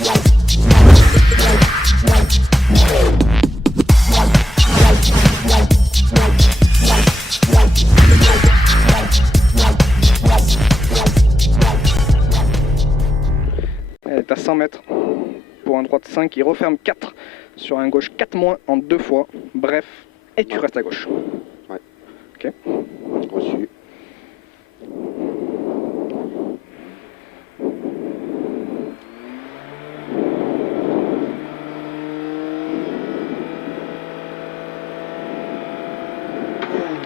Elle est à 100 mètres pour un droite 5, il referme 4 sur un gauche 4 moins en 2 fois. Bref, et tu restes à gauche. Ouais. Ok. Reçu.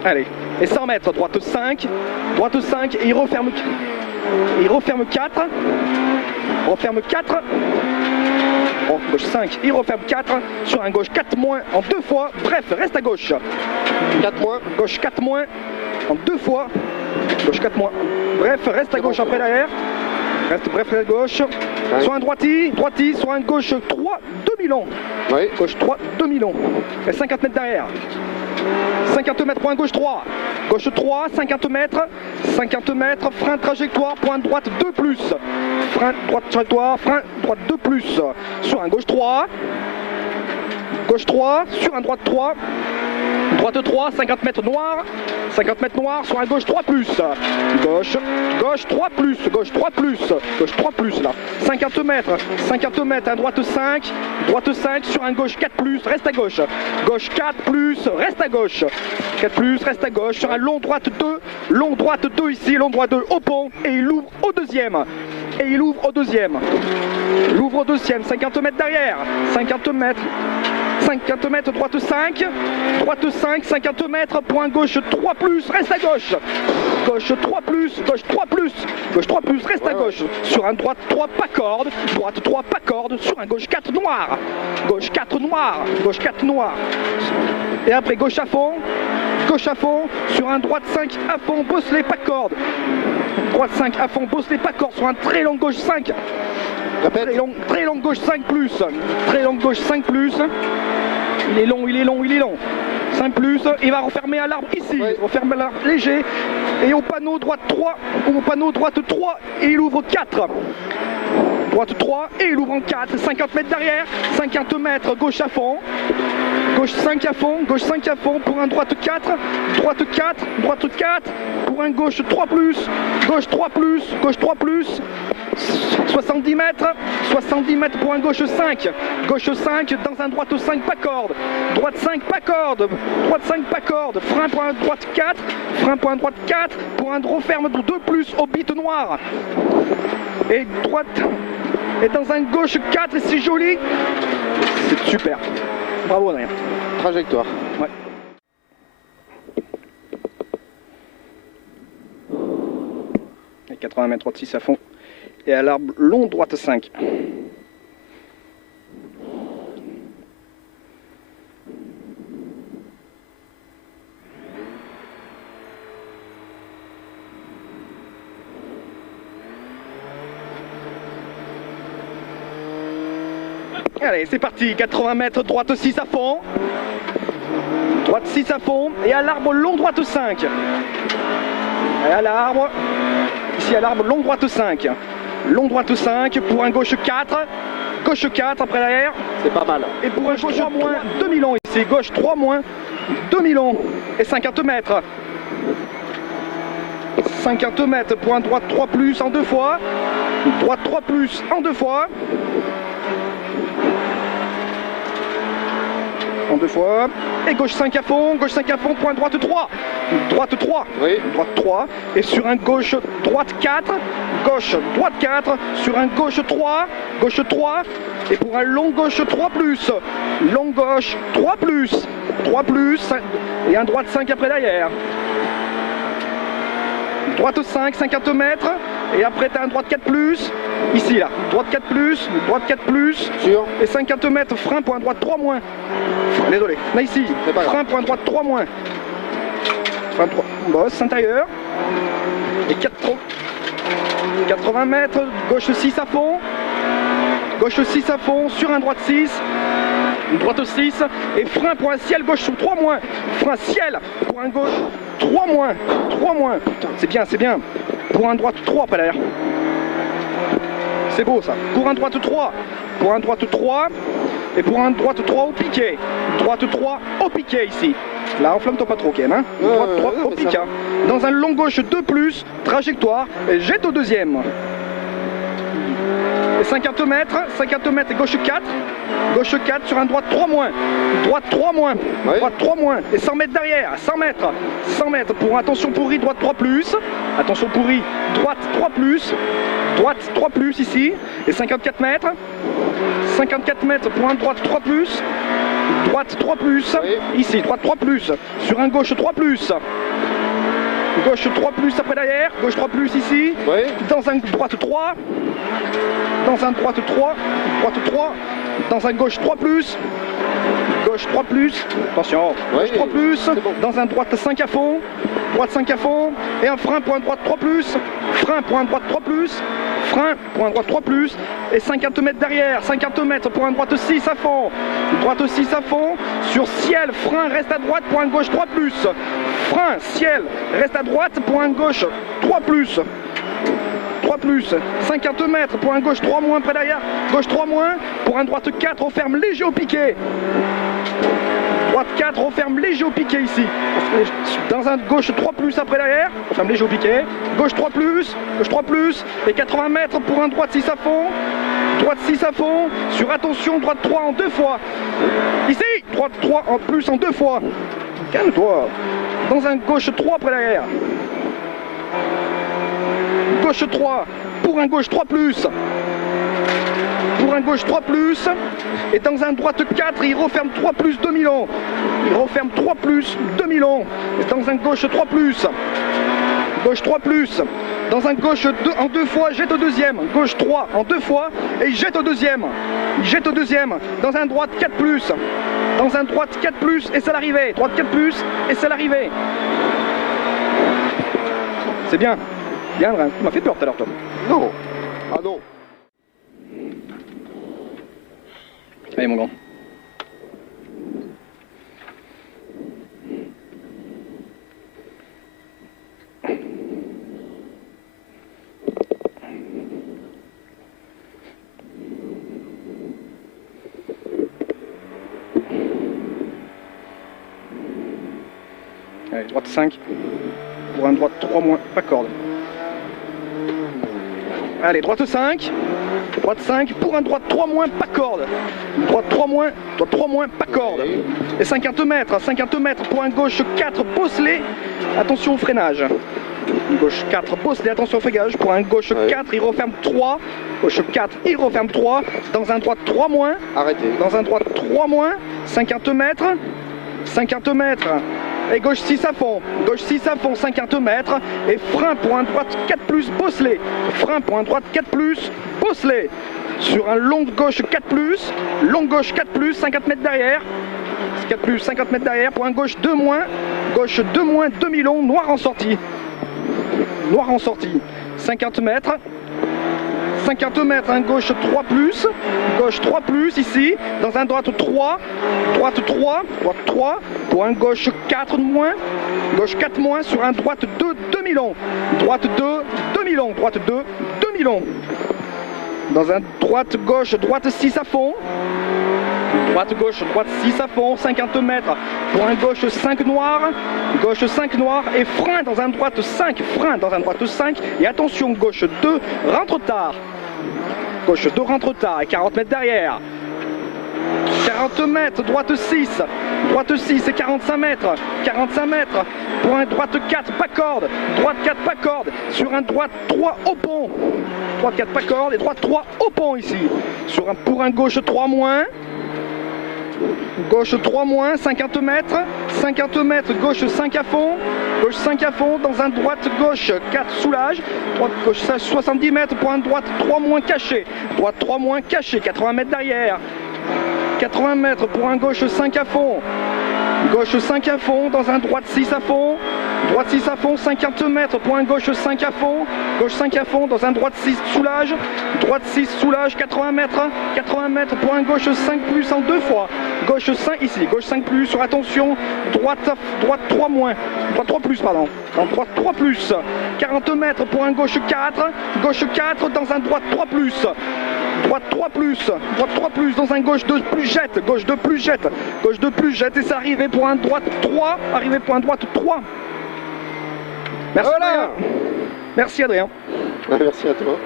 Allez, et 100 mètres, droite 5, et il referme 4, referme 4, oh, gauche 5, il referme 4, sur un gauche 4 moins en 2 fois, bref, reste à gauche, 4 moins, gauche 4 moins en 2 fois, gauche 4 moins, bref, reste à gauche après derrière, bref, à gauche, ouais. Sur un droiti, sur un gauche 3, demi-long, ouais. Gauche 3, demi-long, et 50 mètres derrière. 50 mètres, point gauche 3, gauche 3, 50 mètres, frein trajectoire, point droite 2 plus, frein droite trajectoire, frein droite 2 plus, sur un gauche 3, sur un droite 3, droite 3, 50 mètres noir, sur un gauche 3 plus, gauche 3 plus, gauche 3 plus là, 50 mètres, un droite 5, sur un gauche 4 plus, reste à gauche, gauche 4 plus, reste à gauche, 4 plus, reste à gauche, sur un long droite 2 ici, long droite 2 au pont, et il ouvre au deuxième, l'ouvre au deuxième, 50 mètres derrière, 50 mètres, droite 5, 50 mètres, point gauche 3 plus, reste à gauche, gauche 3 plus, reste à gauche, sur un droite 3 pas corde, sur un gauche 4 noir, et après gauche à fond, sur un droite 5 à fond, bosselet pas corde, droite 5 à fond, bosselet pas corde, sur un très long gauche 5, très long gauche 5 plus, il est long, 5 plus, il va refermer à l'arbre ici, referme à l'arbre léger, et au panneau droite 3, et il ouvre 4, droite 3, et il ouvre en 4, 50 mètres derrière, 50 mètres, gauche à fond, gauche 5 à fond, pour un droite 4, pour un gauche 3 plus, gauche 3 plus, 70 mètres pour un gauche 5, dans un droite 5 pas corde, droite 5 pas corde, frein pour un droite 4, pour un referme de 2 plus au bit noir, et droite, et dans un gauche 4, et c'est joli, c'est super, bravo Adrien. Trajectoire. Ouais. Et 80 mètres droite 6 à fond. Et à l'arbre long droite 5. Allez, c'est parti, 80 mètres, droite 6 à fond. Et à l'arbre long droite 5. Et à l'arbre, ici à l'arbre long droite 5. Pour un gauche 4, après derrière, c'est pas mal. Et pour un gauche 3 moins, demi-long ici, gauche 3 moins, demi-long, et 50 mètres. 50 mètres pour un droite 3 plus en 2 fois, droite 3 plus en 2 fois. Et gauche 5 à fond, point droite 3, oui. Droite 3, et sur un gauche droite 4, sur un gauche 3, et pour un long gauche 3 plus, long gauche 3 plus, et un droite 5 après derrière. Droite 5, 50 mètres, et après tu as un droite 4 plus, ici là, droite 4 plus, sûr. Et 50 mètres, frein pour un droite 3 moins. Désolé, là ici, frein pour un droite 3 moins. Frein 3, bosse intérieur, et 80 mètres, gauche 6 à fond, sur un droite 6, et frein pour un ciel gauche sous 3 moins, frein ciel pour un gauche 3 moins, c'est bien, pour un droite 3 pas l'air. C'est beau ça. Pour un droite 3. Pour un droite 3. Et pour un droite 3 au piqué. Droite 3 au piqué ici. Là, enflamme-toi pas trop, Ken. Hein. Droite 3 au piqué. Dans un long gauche 2+, trajectoire. Et jette au deuxième. Et 50 mètres et gauche 4. Gauche 4 sur un droite 3-. Droite 3-. Oui. Droite 3-. Et 100 mètres derrière. 100 mètres. 100 mètres pour attention pourri, droite 3+. Attention pourri, droite 3+. Droite 3+, ici. Et 54 mètres. 54 mètres pour un droite 3+. Droite 3+. Oui. Ici, droite 3+. Sur un gauche 3+. Gauche 3+, après derrière. Gauche 3+, ici. Oui. Dans un droite 3. Dans un droite 3. Droite 3. Dans un gauche 3+. Gauche 3+. Attention. Gauche Oui. 3+. Bon. Dans un droite 5 à fond. Droite 5 à fond. Et un frein pour un droite 3+. Frein pour un droite 3+. Frein pour un droite 3+. Et 50 mètres derrière. 50 mètres pour un droite 6 à fond. Droite 6 à fond. Sur ciel. Frein reste à droite pour un gauche 3+. Frein, ciel, reste à droite pour un gauche 3+. 3+. 50 mètres pour un gauche 3- près derrière. Gauche 3- pour un droite 4, on ferme léger au piqué. Droite 4, on ferme léger au piqué ici. Dans un gauche 3+ après derrière, on ferme léger au piqué. Gauche 3+, gauche 3+, et 80 mètres pour un droite 6 à fond. Droite 6 à fond, sur attention, droite 3 en 2 fois. Ici, droite 3 en plus en 2 fois. Calme-toi. Dans un gauche 3 après derrière. Gauche 3 pour un gauche 3+. Pour un gauche 3+. Et dans un droite 4, il referme 3+ demi-long. Il referme 3+ demi-long. Et dans un gauche 3+. Gauche 3+. Dans un gauche 2 en 2 fois, jette au deuxième. Gauche 3 en 2 fois et il jette au deuxième. Il jette au deuxième. Dans un droite 4+. Dans un droite 4+, et c'est l'arrivée. Droite 4+, et c'est l'arrivée. C'est bien. Bien, Adrien. Tu m'as fait peur tout à l'heure, toi. Non. Ah non. Allez, mon grand. Allez, droite 5. Pour un droite 3-, pas corde. Allez, droite 5. Droite 5 pour un droite 3-, pas corde. Droite 3-, droite 3-, pas corde. Et 50 mètres. 50 mètres pour un gauche 4 bosselé. Attention au freinage. Gauche 4 bosselé, attention au freinage. Pour un gauche 4, il referme 3. Gauche 4, il referme 3. Dans un droite 3-. Arrêtez. Dans un droite 3-. 50 mètres. 50 mètres. Et gauche 6 à fond. Gauche 6 à fond, 50 mètres. Et frein pour un droite 4+ bosselé. Frein pour un droite 4+ bosselé. Sur un long gauche 4+. Long gauche 4+, 50 mètres derrière. 4+, 50 mètres derrière. Pour un gauche 2-. Gauche 2-, demi-long, noir en sortie. Noir en sortie. 50 mètres. 50 mètres, un gauche 3+, gauche 3+, ici, dans un droite 3, droite 3, droite 3, pour un gauche 4-, gauche 4- sur un droite 2, demi-long, droite 2, demi-long, droite 2, demi-long, dans un droite gauche, droite 6 à fond, droite gauche, droite 6 à fond, 50 mètres, pour un gauche 5 noir, gauche 5 noir, et frein dans un droite 5, frein dans un droite 5, et attention, gauche 2, rentre tard. Gauche 2 rentre tard et 40 mètres derrière. 40 mètres, droite 6. Droite 6 et 45 mètres. 45 mètres pour un droite 4, pas corde. Droite 4, pas corde. Sur un droite 3 au pont. Droite 4, pas corde. Et droite 3 au pont ici. Pour un gauche 3-. Gauche 3-, 50 mètres. 50 mètres, gauche 5 à fond. Gauche 5 à fond, dans un droite gauche 4 soulage. Droite gauche 70 mètres pour un droite 3- caché. Droite 3- caché, 80 mètres derrière. 80 mètres pour un gauche 5 à fond. Gauche 5 à fond, dans un droite 6 à fond. droite 6 à fond, 50 mètres, point gauche 5 à fond, gauche 5 à fond, dans un droite 6 soulage, droite 6 soulage, 80 mètres, point gauche 5 plus en 2 fois, gauche 5 ici, gauche 5 plus, sur attention, droite 3 moins, droite 3 plus pardon, droite 3 plus, 40 mètres, point gauche 4 dans un droite 3 plus, droite 3 plus dans un gauche 2 plus jette, gauche 2 plus jette, gauche 2 plus jette et c'est arrivé pour un droite 3, arrivé pour un droite 3. Merci voilà. Adrien. Merci Adrien. Merci à toi.